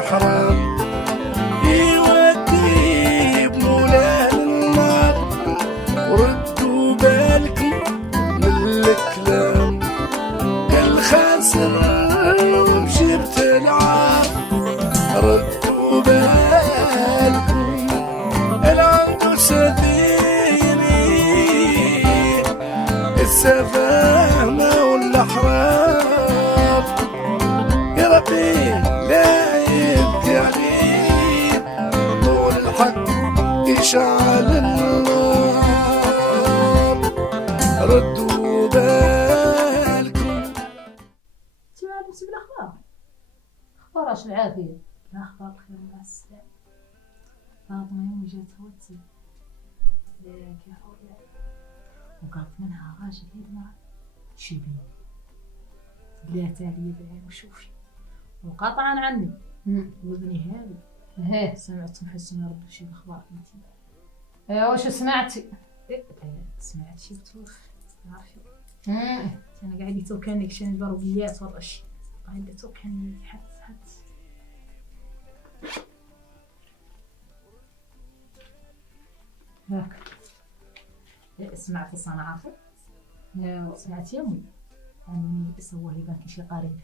حرام يودي بمولاه للنار. وردوا بالكم من الكلام الخاسر وبجيبة العار. ردوا بالكم العنده سفيني السفاهمة والأحرار. يا ربي لا يبكي عليه طول الحق يشعل النار. ردوا بالكم. تبع نمسك الأخبار. أخبار اش العافية؟ لا أخبار بخير مع السلامة. فاطمة يوم جات توتي ليك يا خويا وقالت منها راجل يدمع شبيه قلات علي بعين وشوفي وقطعا عني وابني هذا سمعت محسن يا رب شي الاخبار انتي. واش سمعتي؟ سمعت شي بتوخ تعرفي انا قاعد يتوكلني كشان ضربيات والاشي قاعد يتوكلني حد هاك. سمعت صنعاته؟ سمعت يومي عني سوى لي بانكي شي قريب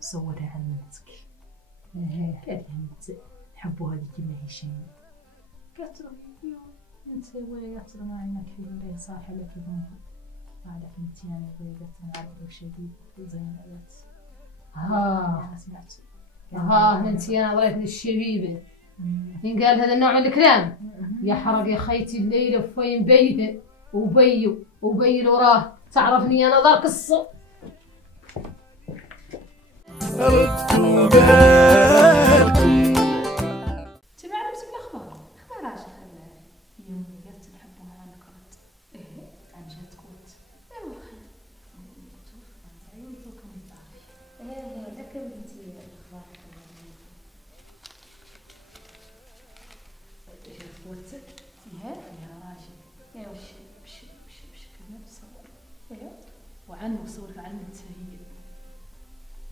سولها عن بنتك. قالت لها نحبوا هذيك اللي هشام. قالت له انت قالت له ما عينك في ولا صالحه لك بنتها بعد فهمتي انا قالت له نعرف شديد زين قالت انا سمعت انت انا ضريتني الشبيبه إن قال هذا النوع من الكلام يحرق يا خيتي الليلة وفين بيته وبي وراه تعرفني أنا ذاك الصوت. ردوا بالكم. تبع نمسك الأخبار. أخبار اش خلاها يوم اللي قالت نحبوها أنا كرهت عن جد قلت ايوا خير توفى عيونكم يطاحي لك بنتي الأخبار واتساب يا راجل ايوا وش كنا نصور ايوا وعنه صورك عن التهيئ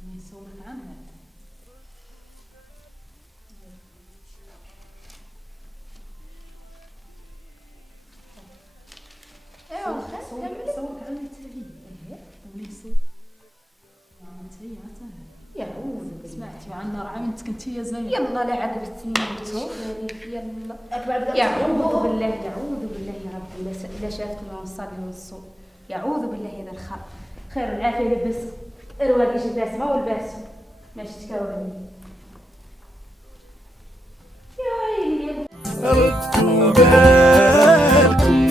من يصورك عنها ايوا صورك عن التهيئ ومن يصور عن التهيئ مثلا يعوذ سمعتي وعن نار عمتك انت يا زين يلا لا عقبتني يلا يعوذ بالله يا رب لا شافتكم يوم الصادق والصوم يعوذ بالله هذا الخر خير العافيه لبس رواقي شي باسمه والباسم ماشي تكاوبني يا عيني. ردوا بالكم.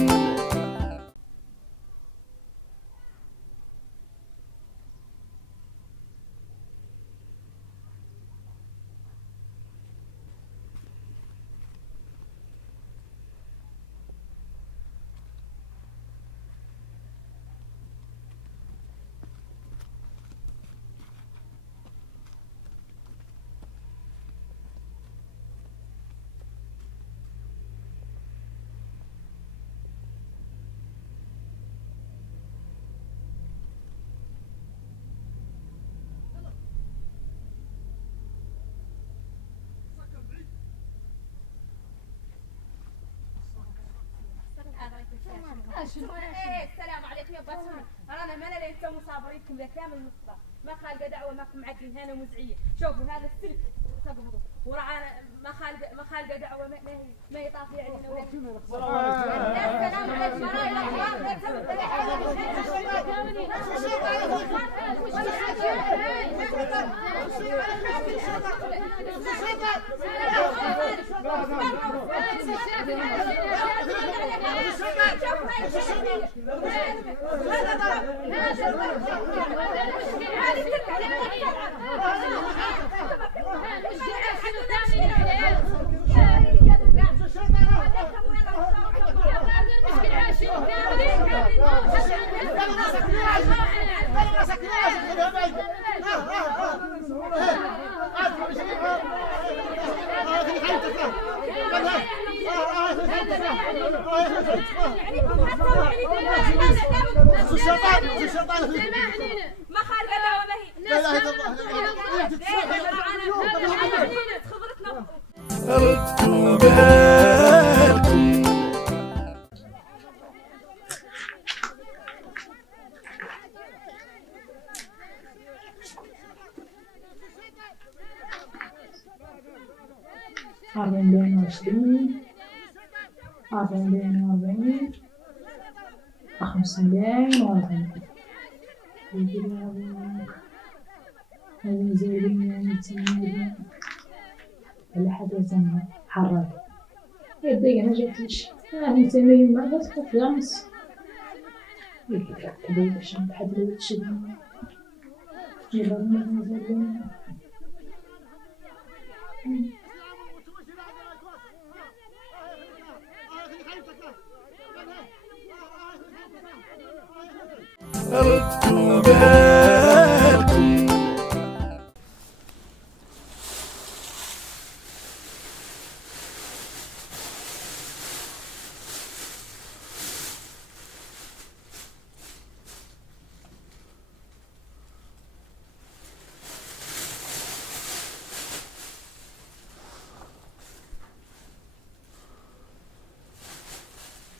السلام عليكم يا باسمي رانا ما لا انتم صابرينكم لكامل المصباح ما خالقه دعوه ماكم معدين هنا مزعيه. شوفوا هذا السلك تقبضوا ورانا ما خالقه دعوه ما يطافي علينا ولا السلام عليكم ما خالقه دعوه به. ردوا بالكم. أربعين وعشرين، 40 45 هذه زايدين على حد زمان حرام يدي ما جاتليش هاني تمرين ما بس في غمس كذا باش نحدد تشد يلا نزيد ردوا بالكم.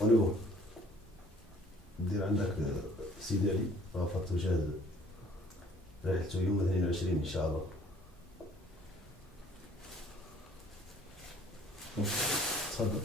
الو دير عندك سيدي علي رافضت وجهز رحلته يوم 22 ان شاء الله. تفضل.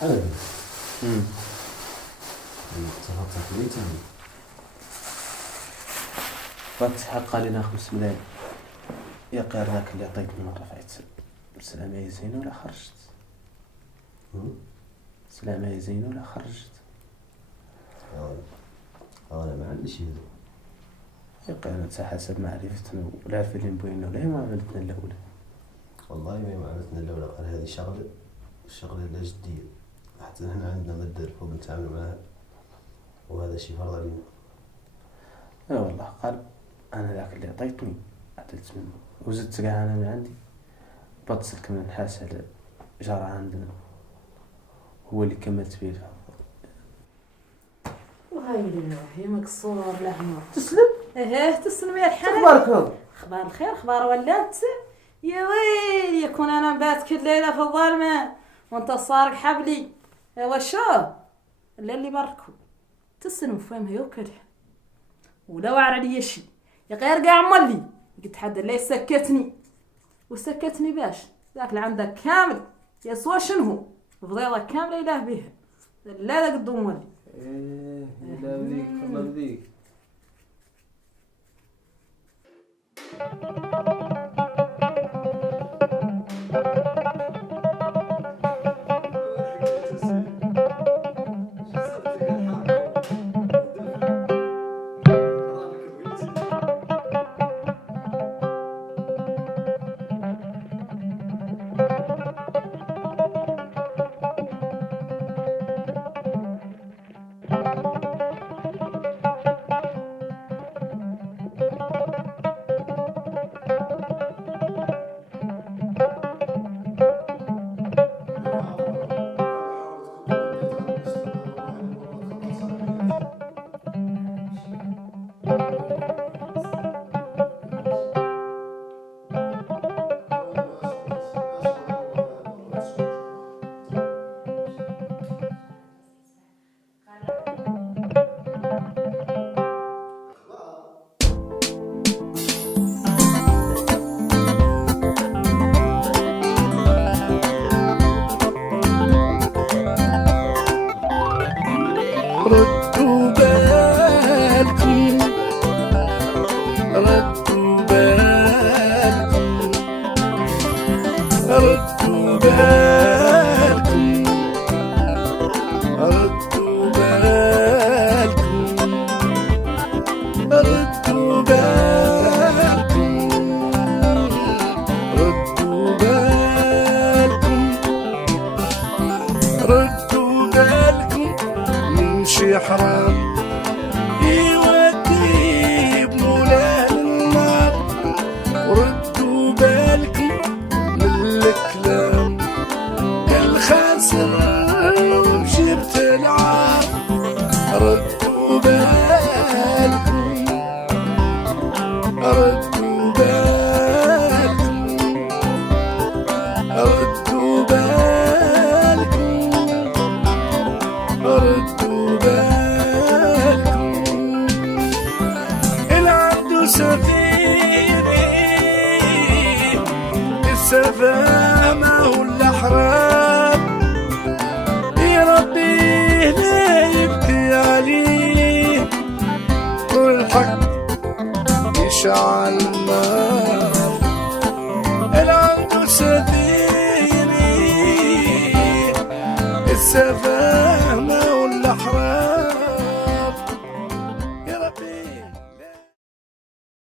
هلا تهبطك ليه تاني؟ بغيت حق علينا 5 ملايين يا قير ذاك اللي عطيتني المرة فايت. سلامة يا زين ولا خرجت؟ سلامة يا زين ولا خرجت؟ انا ما عنديش هذا يا قير انت حسب معرفتنا ولا عارف اللي نبغينا ولا هي معاملتنا الاولى. والله ما معاملتنا الاولى قال هذه شغله لا جديه حتى نحن عندنا مدة فوق نتعامل معها وهذا شيء فرض علينا. اي والله قال انا ذاك اللي عطيتني عدلت منه وزدت كاع انا من عندي بتصل كما نحاس على جرى عندنا هو اللي كملت فيه الفرق. وهاي هي مقصورة بلا عمر. تسلم تسلم يا الحنان. اخباركم؟ اخبار الخير اخبار ولات. يا ويلي يكون انا نبات كل ليله في الظلمه وانت صارق حبلي. ايوا شو اللي بركو تسلم فهم هي وكده ولا وعر علي شي يا غير كاع مولي قلت حد اللي سكتني وسكتني باش ذاك اللي عندك كامل يسوى شنو فضيله كامله اله بها لا لا قدوم مولي. ايه لا بذيك والله بذيك. ردوا بالكم. ردوا بالكم. ردوا بالكم. ردوا بالكم. ردوا بالكم. ردوا بالكم. الحرام يودي بمولاه للنار. وردوا بالكم من الكلام الخاسر وجبت العار. ردوا بالكم ردوا بالكم ردوا بالكم ردوا بالكم. العبد سفيني السفا ما هو الأحرام. يربيه لا يبكي عليه والحق يشعل النار. العبد سفيني السفا